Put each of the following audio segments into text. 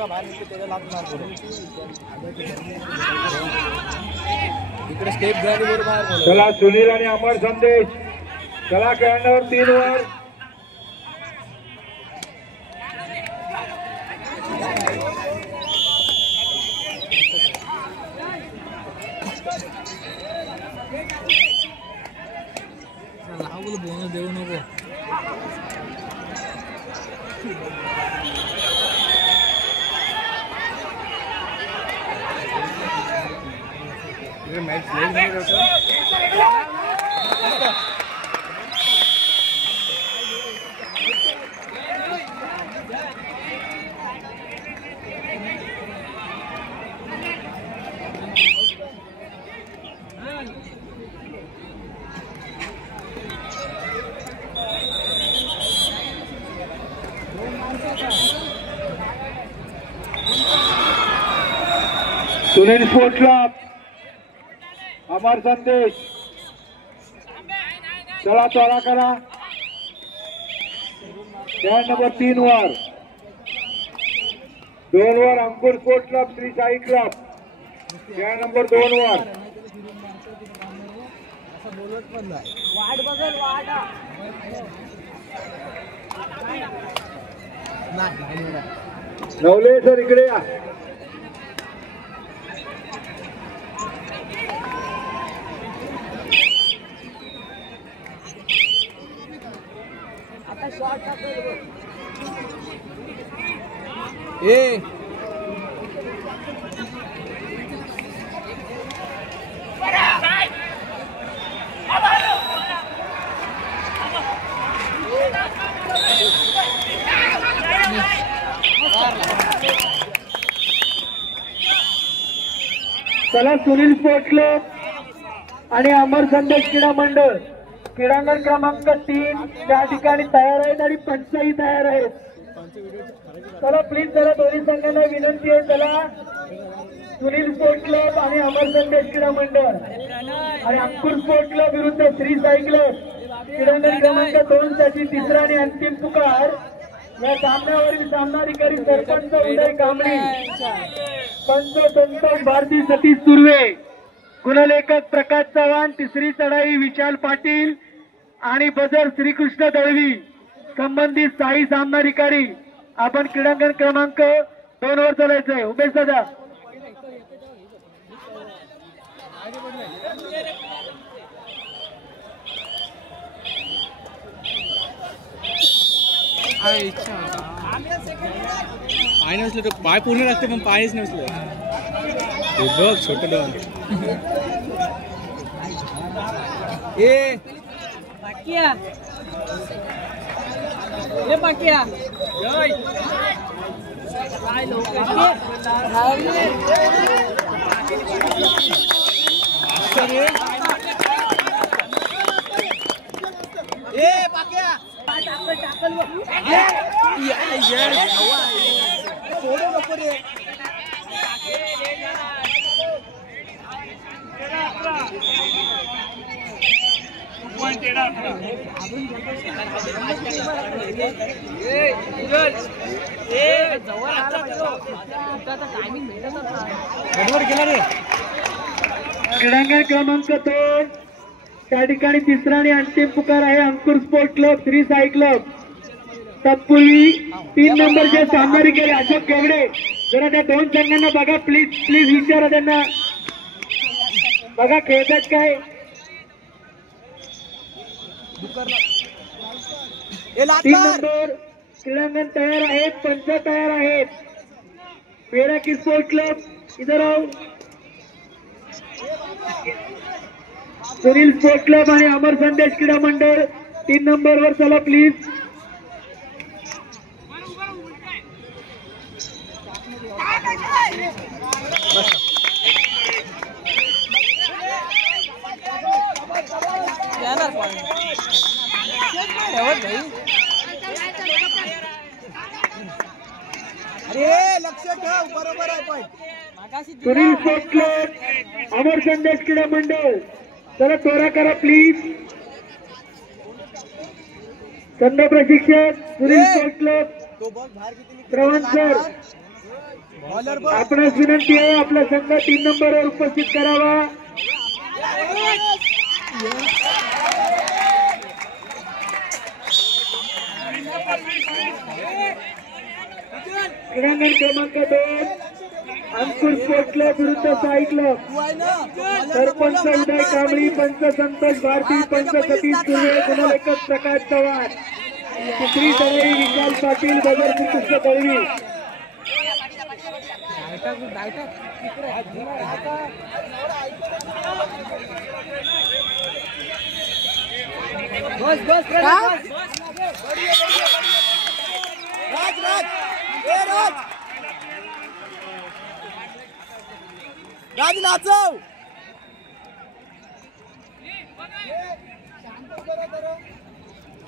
पोरगा बाहेर निघतो त्याला लागणार इकडे स्टेप झाली बरोबर बाहेर. चला सुनील आणि अमर संदेश चला खेळण्यावर 3 वर. बोनस देऊ नको. मॅच सुनील स्पोर्ट क्लब अमर संदेश चला चोळा करा. खेळ नंबर 3 वर. 2 वर Ankur sport club Shri Sai club. खेळ नंबर 2 वर. नवले सर इकडे या. चला सुनील स्पोर्ट क्लब आणि अमर संदेश क्रीडा मंडळ क्रीडांगण क्रमांक 3 त्या ठिकाणी तयार आहेत आणि पंचही तयार आहेत. चला प्लीज चला दोन्ही संघांना विनंती आहे. चला सुनील स्पोर्ट क्लब आणि अमर संदेश क्रीडा मंडळ आणि अंकुर स्पोर्ट क्लब विरुद्ध श्री साई क्लब क्रीडांगण क्रमांक 2 साठी तिसरा आणि अंतिम पुकार. या सामन्यावरील सामनाधिकारी सरपंच उदय कांबळी, पंच संतोष भारती, सतीश सुर्वे, गुणलेखक प्रकाश चव्हाण, तिसरी चढाई विशाल पाटील आणि बजर श्रीकृष्ण दळवी. संबंधित साई सामनाधिकारी आपण क्रीडांगण क्रमांक 2 वर चालायचंय. उमेश दादा पाय नसले तर पाय पूर्ण लागते पण पायच नसले बघ छोट डॉन. ए पाकिया ए पाकिया काय लोक ए पाकिया टाकल सोडू नको रे. क्रीडांगण क्रमांक 2 त्या ठिकाणी तिसरा आणि अंतिम पुकार आहे. Ankur sport club Shri Sai club. तत्पूर्वी 3 नंबरचे सामनाधिकारी अशोक केवडे जरा त्या 2 संघांना बघा प्लीज प्लीज विचारा त्यांना बघा खेळतात काय. 3 नंबर क्रीडांगण तयार आहेत, पंच तयार आहेत. मेरा की स्पोर्ट क्लब इधर आओ. सुनील स्पोर्ट क्लब आणि अमर संदेश क्रीडा मंडळ 3 नंबरवर चला प्लीज. अरे लक्ष ठेव बरोबर आहे पण. सुनील स्पोर्ट क्लब अमर संदेश क्रीडा मंडळ चला त्वरा करा प्लीज. संघ प्रशिक्षक सुनील स्पोर्ट क्लब श्रवण सर आपणास विनंती आहे आपला संघ 3 नंबरवर उपस्थित करावा. क्रीडांगण क्रमांक 2 अंकुर स्पोर्ट्स क्लब विरुद्ध साई क्लब. सरपंच उदय कांबळी, पंच संतोष भारती, पंच सतीश सुर्वे, गुणलेखक प्रकाश चव्हाण, तिसरी सराई विशाल पाटील, बजरपूर कृष्ण दळवी. राज नाचव.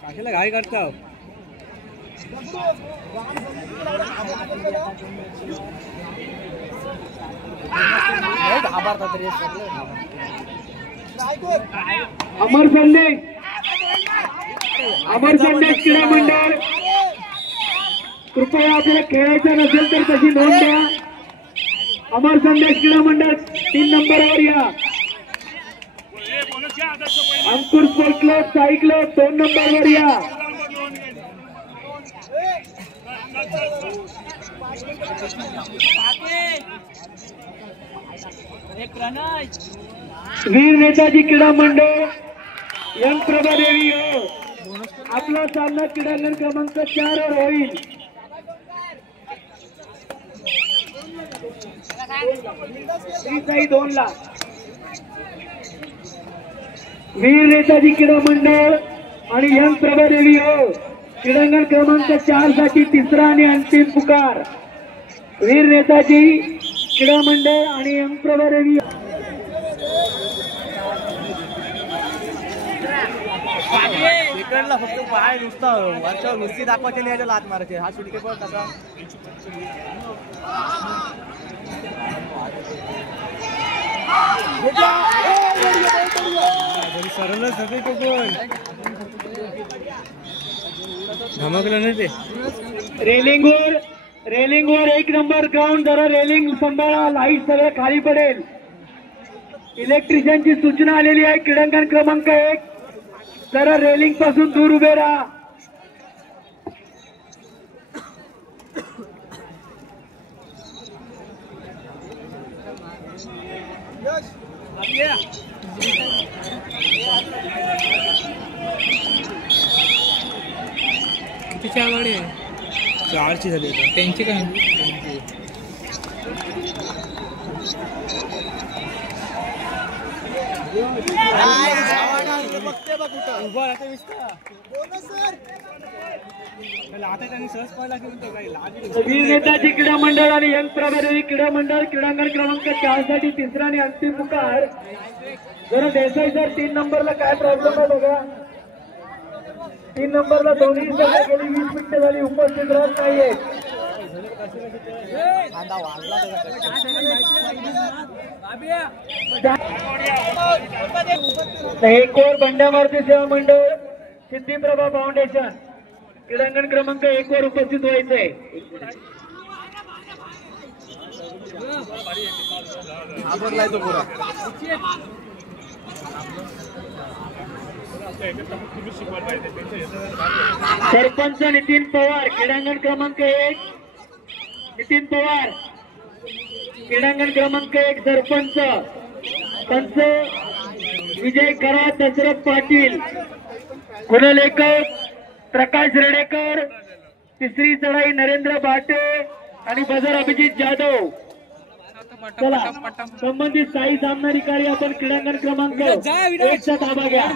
काशीला घाई करता. अमर संदेश क्रीडा मंडळ, कृपया आपल्याला खेळायचं नसेल तर तशी नोंद द्या. अमर संदेश क्रीडा मंडळ 3 नंबरवर या. अंकुर स्पोर्ट्स क्लब, साई क्लब 2 नंबरवर या. वीर नेताजी क्रीडा मंडळ, यंग प्रभादेवी हो. आपला सामना क्रीडांगण क्रमांक 4 वर होईल. साई 2 ला. वीर नेताजी क्रीडा मंडळ आणि यंग प्रभादेवी हो. क्रीडांगण क्रमांक 4 साठी तिसरा आणि अंतिम पुकार. वीर नेताजी क्रीडा मंडळ आणि यंग प्रभादेवी. इकडला फक्त पाय नुसतं वरच्यावर नुसती दाखवायचे नाही, लात मारायचे. हा सुटके पण तसा सरळ सगळे कोण धमकलं नाही ते. रेलिंगवर 1 नंबर ग्राउंड. जरा रेलिंग सांभाळा, लाईट सगळं खाली पडेल. इलेक्ट्रिशियनची सूचना आलेली आहे. क्रीडांगण क्रमांक 1 जरा रेलिंग पासून दूर उभे राहा. किती आवडे 4ची झाली आता. त्यांची काय उभा राहते आता त्यांनी सहज पाहिला की वीर नेताजी क्रीडा मंडळ आणि यंग प्रभादेवी क्रीडा मंडळ क्रीडांगण क्रमांक 4 साठी तिसरा आणि अंतिम पुकार. जरा देसाई सर 3 नंबरला काय प्रॉब्लेम आहे बघा. 3 नंबरला दोन्ही संघ गेली 20 मिनिटं झाली उपस्थित राहत नाहीये. एक और बंडामारुती सेवा मंडळ, सिद्धिप्रभा फाउंडेशन क्रीडांगण क्रमांक 1 वर उपस्थित व्हायचंय. आवडलाय तो पुरा. सरपंच नितीन पवार क्रीडांगण क्रमांक 1. नितीन पवार क्रीडांगण क्रमांक 1 सरपंच. पंच विजय करा, दशरथ पाटील, गुणलेखक प्रकाश रेडेकर, तिसरी चढाई नरेंद्र भाटे आणि बजर अभिजित जाधव. चला संबंधित साई सामनाधिकारी आपण क्रीडांगण क्रमांक 1 चा ताबा घ्या.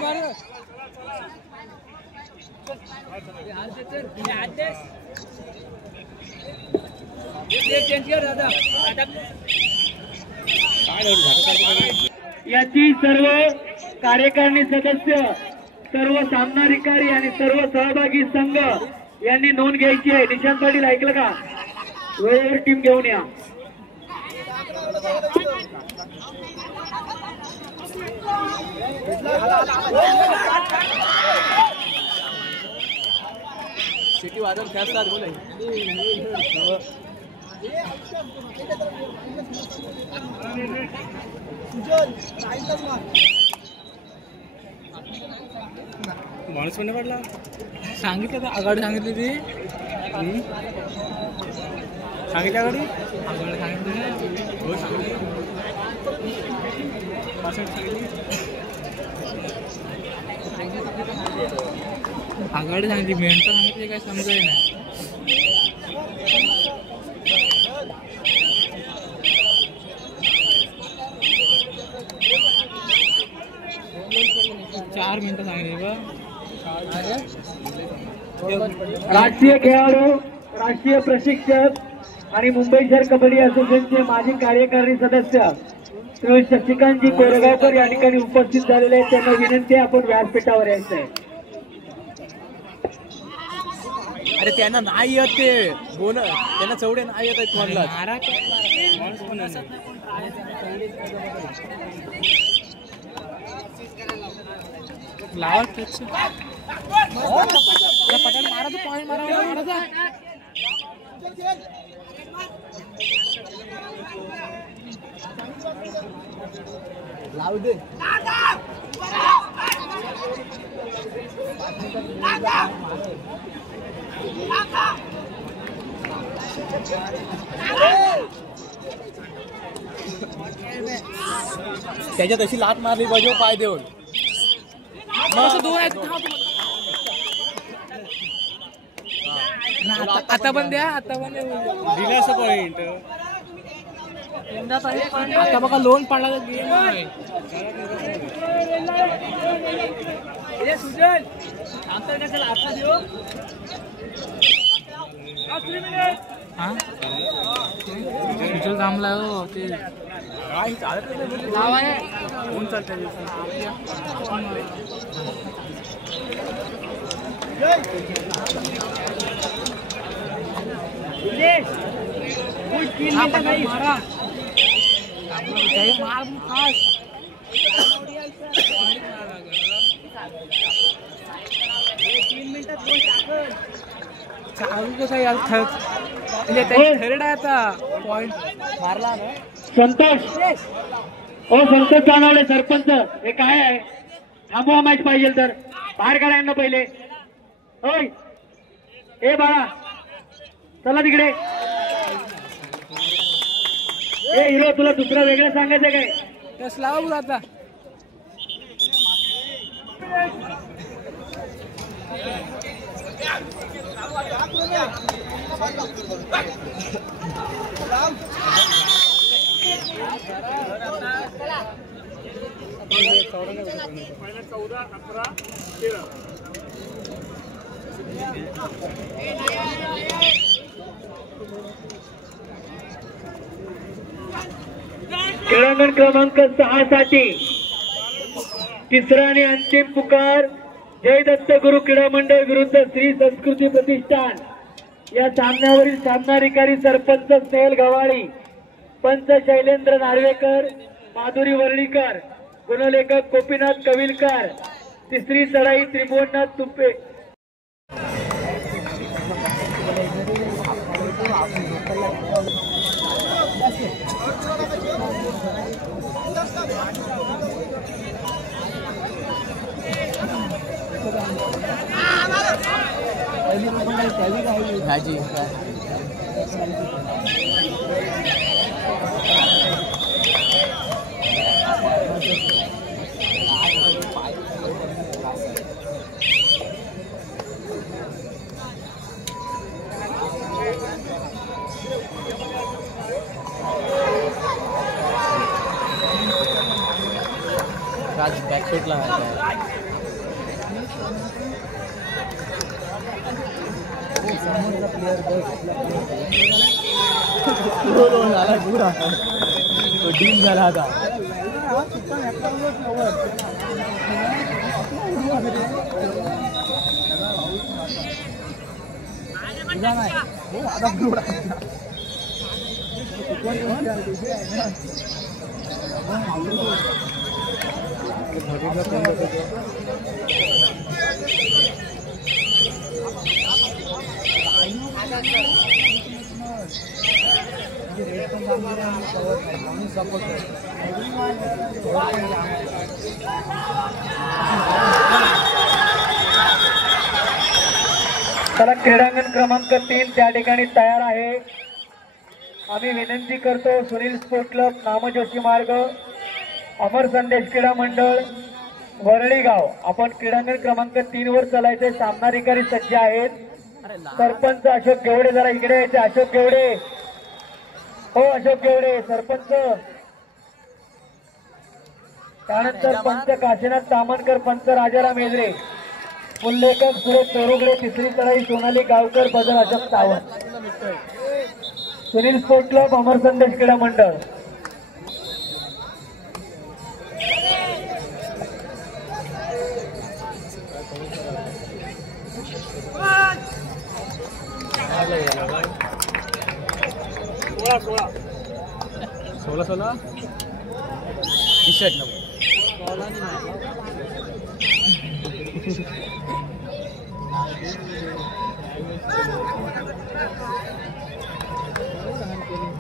याची सर्व कार्यकारिणी सदस्य, सर्व सामनाधिकारी आणि सर्व सहभागी संघ यांनी नोंद घ्यायची आहे. निशांत पाटील ऐकलं का? वेळेवर टीम घेऊन या. सिटी वादळ खेळतात बोलाय. माणूस पण पडला. सांगितलं तर आघाडी सांगितली ती. सांगितली आघाडी सांगितली आघाडी सांगितली मेंट सांगितली काय समजाय नाही. चार मिनिटं सांगितली बा. राष्ट्रीय खेळाडू, राष्ट्रीय प्रशिक्षक आणि मुंबई शहर कबड्डी असोसिएशनचे माजी कार्यकारी सदस्य श्री शशिकांतजी कोरेगावकर या ठिकाणी उपस्थित झालेले आहेत. त्यांना विनंती आहे आपण व्यासपीठावर यायचं आहे. अरे त्यांना नाही येत ते बोल, त्यांना चौडे नाही येत आहेत म्हणलं. लावू दे. त्याच्यात अशी लात मारली पाहिजे पाय देऊन. आता पण द्या. आता पण दिला असं पॉइंट. आता बघा लोन पडला तर गेम आहे. सुजल आमचं कशाला आता देऊ. सुजल थांबला हो ते काय चालत नाव आहे कोण चालतंय. चालू कसं यार थर्ड आहे आता पॉइंट मारला ना. संतोष ओ संतोष जानवले सरपंच हे काय आहे. थांबवा मॅच पाहिजे तर बाहेर काढा यांना पहिले. होय ए बाळा चला तिकडे. ए हिरो तुला दुसरं वेगळं सांगायचं काय. तस लावा बोला आता. खेळांगण क्रमांक 6 साठी तिसरा आणि अंतिम पुकार जय दत्त गुरु क्रीडा मंडळ विरुद्ध श्री संस्कृती प्रतिष्ठान. या सामन्यावरील सामनाधिकारी सरपंच स्नेहल गवाळी, पंच शैलेंद्र नार्वेकर, माधुरी वर्णीकर, गुणलेखक गोपीनाथ कविलकर, तिसरी चढाई त्रिभुवननाथ तुपे. भाजी राज बॅकफुटला झाला पुरा तो डीम झाला आता. चला क्रीडांगण क्रमांक 3 त्या ठिकाणी तयार आहे. आम्ही विनंती करतो सुनील स्पोर्ट क्लब नामजोशी मार्ग अमर संदेश क्रीडा मंडळ वरळी गाव, आपण क्रीडांगण क्रमांक 3 वर चालायचे. सामनाधिकारी सज्ज आहेत. सरपंच अशोक गेवडे जरा इकडे यायचे. अशोक गेवडे, हो अशोक गेवडे सरपंच. त्यानंतर पंच काशीनाथ तामणकर, पंच राजाराम मेजरे, पुल्लेखक सुरेश तोरुगडे, तिसरी तराई सोनाली गावकर, बदल अशोक सावंत. सुनील स्पोर्ट क्लब अमर संदेश क्रीडा मंडळ. सोळा टी-शर्ट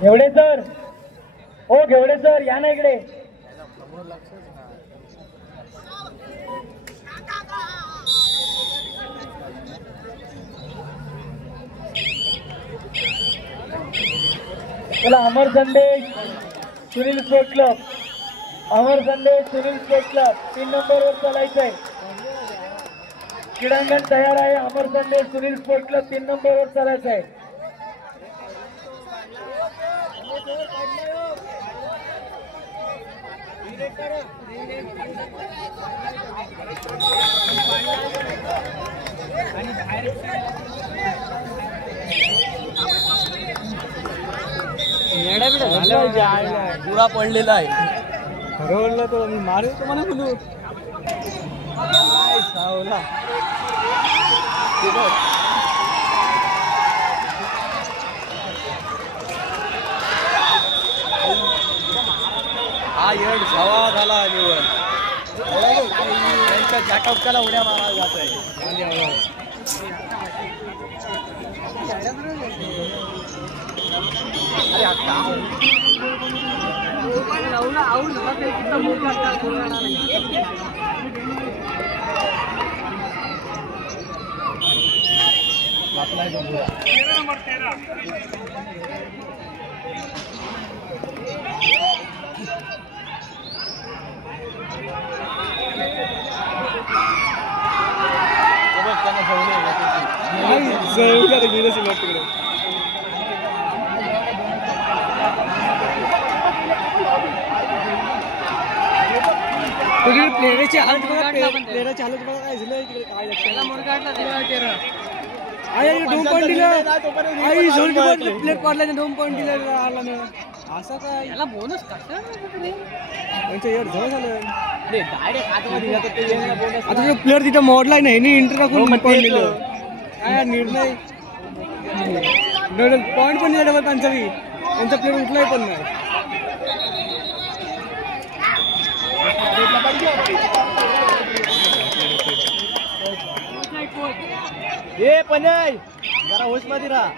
घेवडे सर, हो घेवडे सर या ना इकडे. चला अमर संदेश सुनील स्पोर्ट क्लब, अमर संदेश सुनील स्पोर्ट क्लब 3 नंबरवर चालायचंय. क्रीडांगण तयार आहे. अमर संदेश सुनील स्पोर्ट क्लब 3 नंबरवर चालायचंय. पुरा पडलेला आहे. हरवलं तो मी मारू तो म्हणा बोलू सावला हा येड झावा झाला निवड. त्यांच्या जॅकअपला उड्या मारायला जात आहे. प्लेयरची हालत बघा, प्लेयरची हालत बघा काय झालं इकडे. काय लक्षाला मोर काढला तेरा आई 2 पॉइंट दिला. आई झोन प्लेट पाडला 2 पॉइंट दिला आला ना. असं काय याला बोनस कसं त्यांचं यार झोन झालं. अरे डायरेक्ट आतमध्ये जातात ते यांना बोनस. आता प्लेयर तिथं मोडलाय नाही नी इंटर टाकून पॉइंट दिलं. काय निर्णय पॉइंट पण दिला त्यांचा बी. त्यांचा प्लेयर उठलाय पण नाही. हे पण जरा होश मध्ये राहा.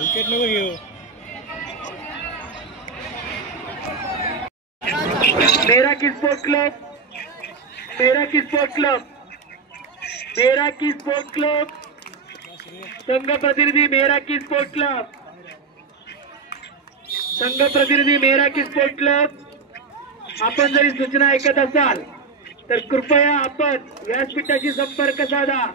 विकेट नको घेऊ. मेरा की स्पोर्ट क्लब, मेरा की स्पोर्ट क्लब, मेरा की स्पोर्ट क्लब, संघ प्रतिनिधी मेरा की स्पोर्ट क्लब, संघ प्रतिनिधी मेरा की स्पोर्ट क्लब. आपण जरी सूचना ऐकत असाल तर कृपया आपण व्यासपीठाशी संपर्क साधा.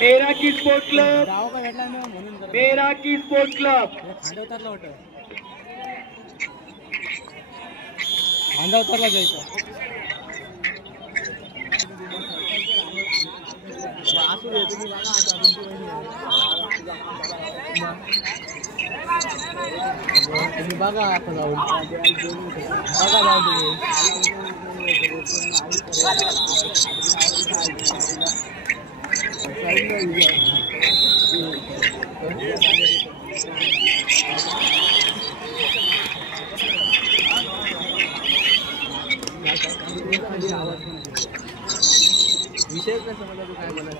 मेरा की स्पोर्ट क्लब, मेरा की स्पोर्ट क्लब. अंधा उतरला जायचा तुम्ही बघा आता जाऊन बघा जाऊन विषय काय समजला तू काय बोलायचं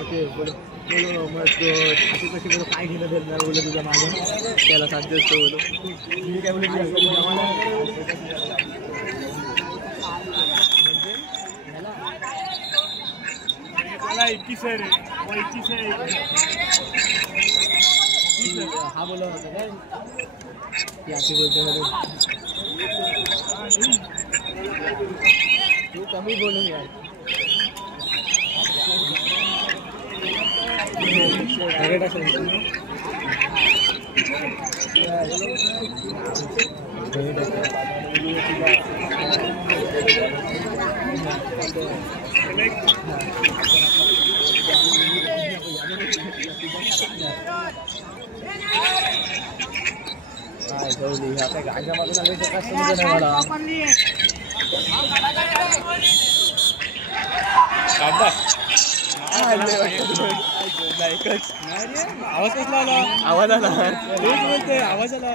ओके बोल मग अशी कशी बोल काय घेणं देणार बोल तुझ्या माझं त्याला साध्य असतो बोल मी काय बोलतो मला 21 आहे रे 21 आहे हा बोला होता काय याची बोलतो तू कमी बोलून यार आवाज कसला आला आवाज आला बोलते आवाज आला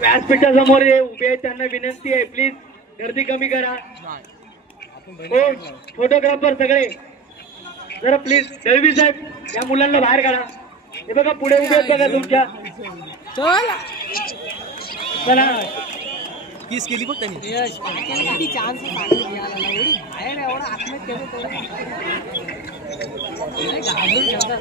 व्यासपीठासमोर जे उभे आहेत त्यांना विनंती आहे प्लीज गर्दी कमी करा हो फोटोग्राफर सगळे जरा प्लीज दळवी साहेब या मुलांना बाहेर काढा हे बघा पुढे उभे आहेत बघा तुमच्या चला किस केली बघ त्यांनी चान्स बाहेर एवढा आत्महत्या आता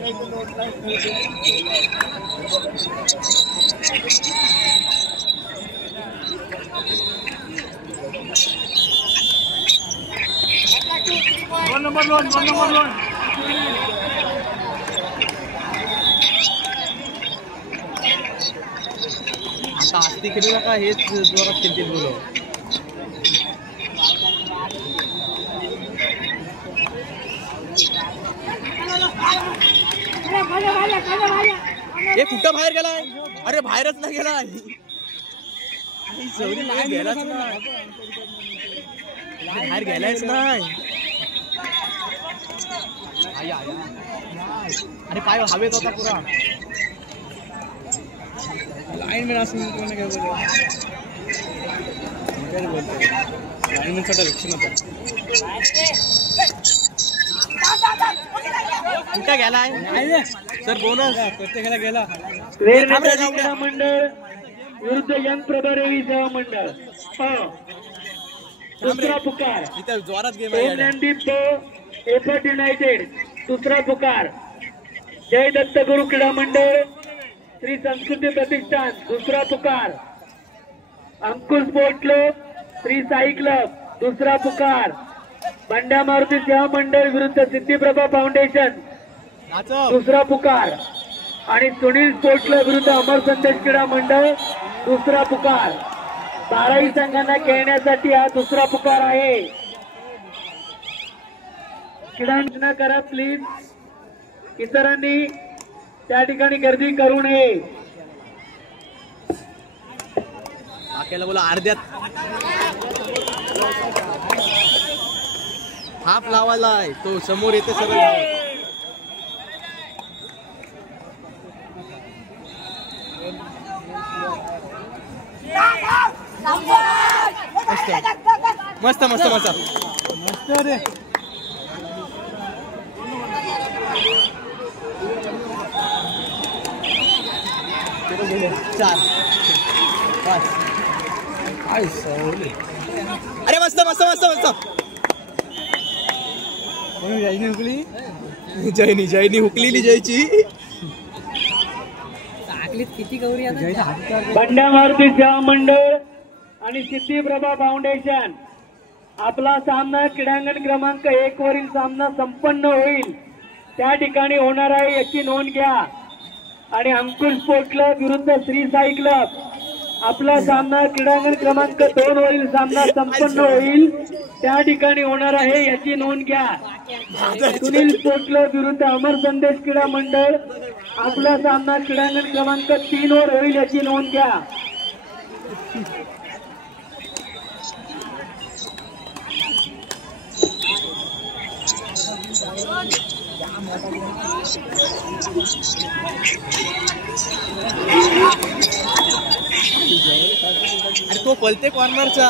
आस्ती खेळू नका हेच जोरात खेळतील बोल हे कुठं बाहेर गेलाय अरे बाहेरच नाही गेलाय गेलाच नाही बाहेर गेलायच नाही अरे पाय हवेत होता पुरा लाइन में असं कोणी काय बोलतो लाइन में साठी रक्षण होतं कुठं गेलाय सर बोनस प्रत्येकाला गेला क्रीडा मंडळ विरुद्ध यंग प्रभारी सेवा मंडळ दुसरा पुकार इथं जोरात गेम रणदीप एफर्ट युनाइटेड दुसरा पुकार जय दत्त गुरु क्रीडा मंडळ श्री संस्कृती प्रतिष्ठान दुसरा पुकार Ankush sport club Shri Sai club दुसरा पुकार बंड्या मारुती सेवा मंडळ विरुद्ध सिद्धिप्रभा फाउंडेशन दुसरा पुकार आणि सुनील स्पोर्ट क्लब विरुद्ध अमर संदेश क्रीडा मंडळ दुसरा पुकार 12 संघांना खेळण्यासाठी हा दुसरा पुकार आहे क्रीडा करा प्लीज इतरांनी त्या ठिकाणी गर्दी करू नये आकेला बोला अर्ध्यात हाफ लावायलाय तो समोर येते सगळं मस्त मस्त मस्त मस्त रे 4 5 काय सवले अरे मस्त मस्त मस्त मस्त कोणी जायची हुकली जयनी हुकलेली जयची टाकलीत किती गौरी आता बंड्या मारुती सेवा मंडळ आणि सिद्धिप्रभा फाउंडेशन आपला सामना क्रीडांगण क्रमांक 1 वरील सामना संपन्न होईल त्या ठिकाणी होणार आहे याची नोंद घ्या आणि अंकुर स्पोर्ट क्लब विरुद्ध श्री साई क्लब आपला सामना क्रीडांगण क्रमांक 2 वरील सामना संपन्न होईल त्या ठिकाणी होणार आहे याची नोंद घ्या. सुनील स्पोर्ट क्लब विरुद्ध अमर संदेश क्रीडा मंडळ आपला सामना क्रीडांगण क्रमांक 3 वर होईल याची नोंद घ्या. अरे तो पलते कॉर्नरचा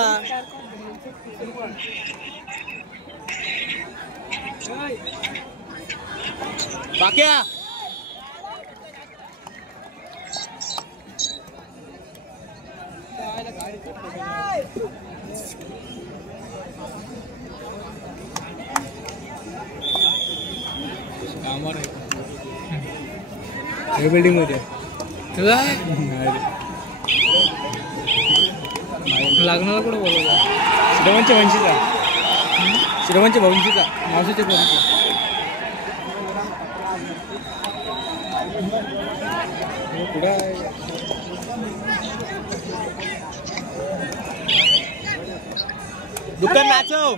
बाक्या बिल्डिंग मध्ये लागणार कुठं बोलवलं श्रीरामांच्या वंशीचा श्रीरामांच्या वंशीचा मावशीच्या वंशी दुकान नाचव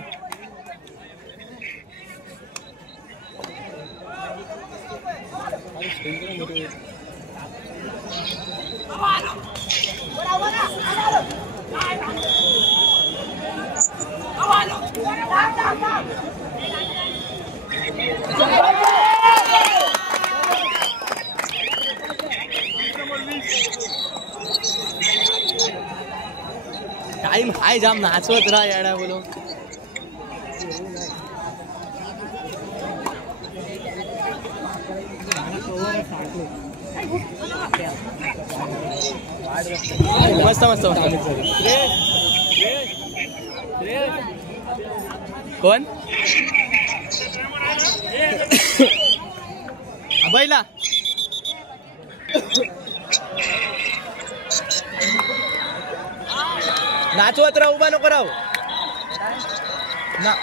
टाइम हाय जाम नाचवत राहा याडा बोलो मस्त मस्त मस्त कोण बैला नाचवत राहा उभा नको राहू ना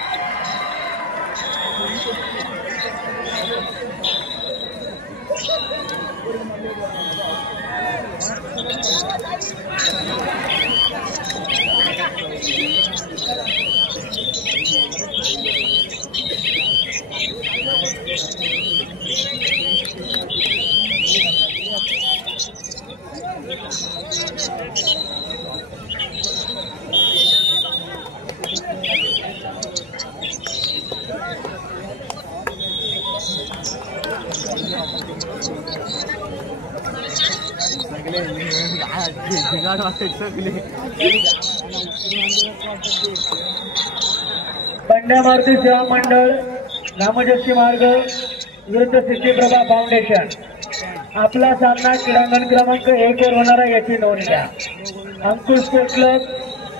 पंड्या मारुती सेवा मंडळ रामजोशी मार्ग विरुद्ध सिद्धिप्रभा फाउंडेशन आपला सामना क्रीडांगण क्रमांक 1 वर होणार आहे याची नोंद घ्या. अंकुर स्पोर्ट क्लब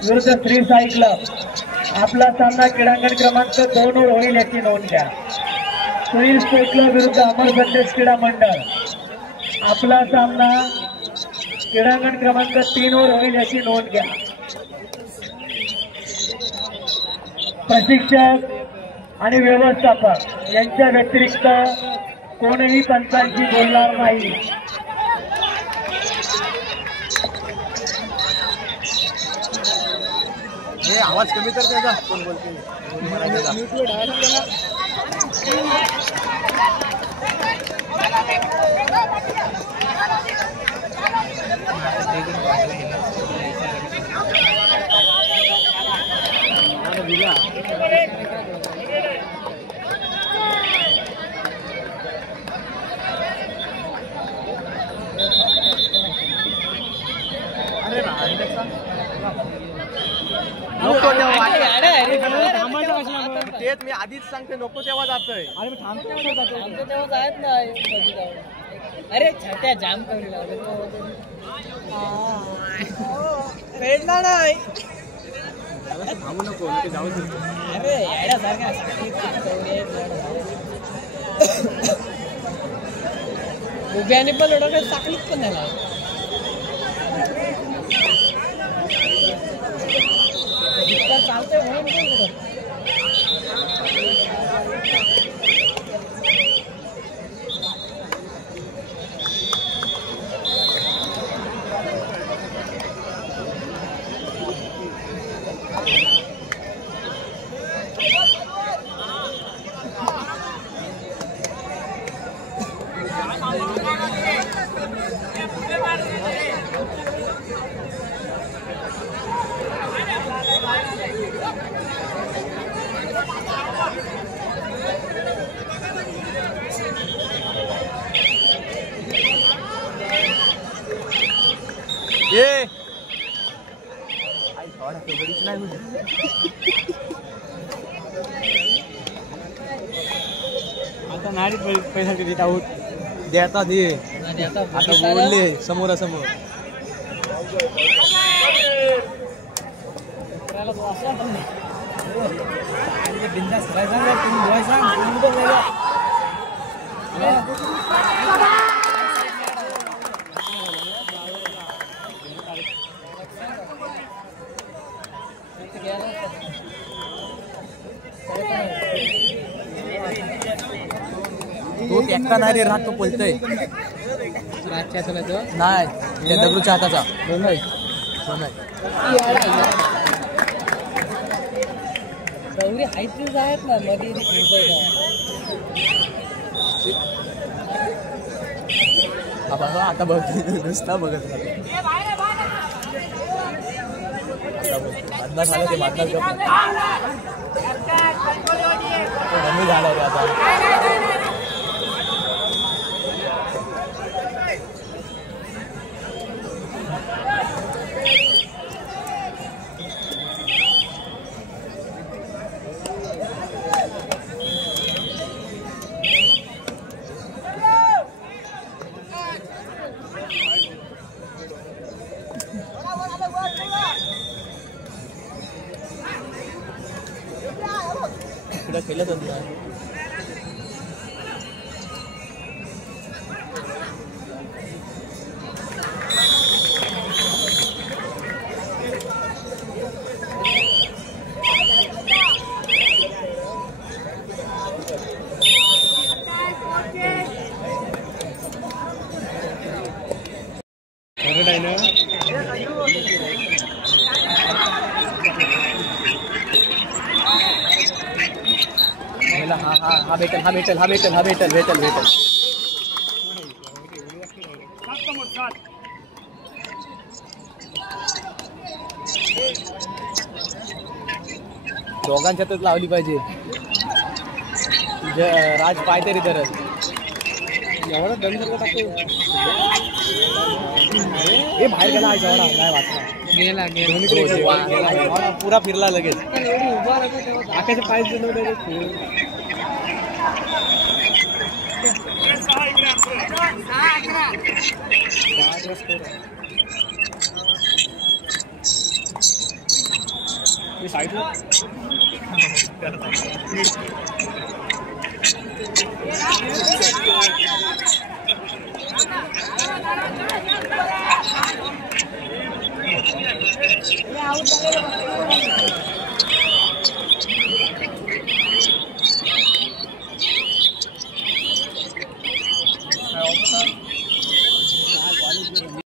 विरुद्ध श्री साई क्लब आपला सामना क्रीडांगण क्रमांक 2 वर होईल याची नोंद घ्या. सुनील स्पोर्ट क्लब विरुद्ध अमर संदेश क्रीडा मंडळ आपला सामना क्रीडांगण क्रमांक 3 वर होईल याची नोंद घ्या. प्रशिक्षक आणि व्यवस्थापक यांच्या व्यतिरिक्त कोणीही पंचांशी बोलणार नाही. हे आवाज कमी कर त्याचा कोण बोलते नको तेव्हा तेच मी आधीच सांगते नको तेव्हा जातोय. अरे मी थांबतो तेव्हा जायत नाही. अरे छात्या जाम करू रेडला नाही थांबू नको जाऊ. अरे याड्यासारखा उभ्याने पण एवढं साखलीच पण नाही लावत. चालतंय म्हणून ये आता नारीत पैसा किती आऊट देता दे आता बोलले समोरासमोर बिंदास राहायचा तुम्ही धुवायचा तो एकटा नाही रे राहतो बोलतोय नाही त्या दगडूच्या हाताचा गौरी हायचीच आहेत ना मध्ये आता बघ नुसता बघत बदनास झालं ते बदनास कमी झालं रे आता खेळत होता हा भेटल दोघांच्यातच लावली पाहिजे राज पाय तरी धरत एवढा दम टाकतो हे बाहेर गेला आज एवढा नाही वाचला गेला पुरा फिरला लगेच आकाशच्या पाय साईडला आउट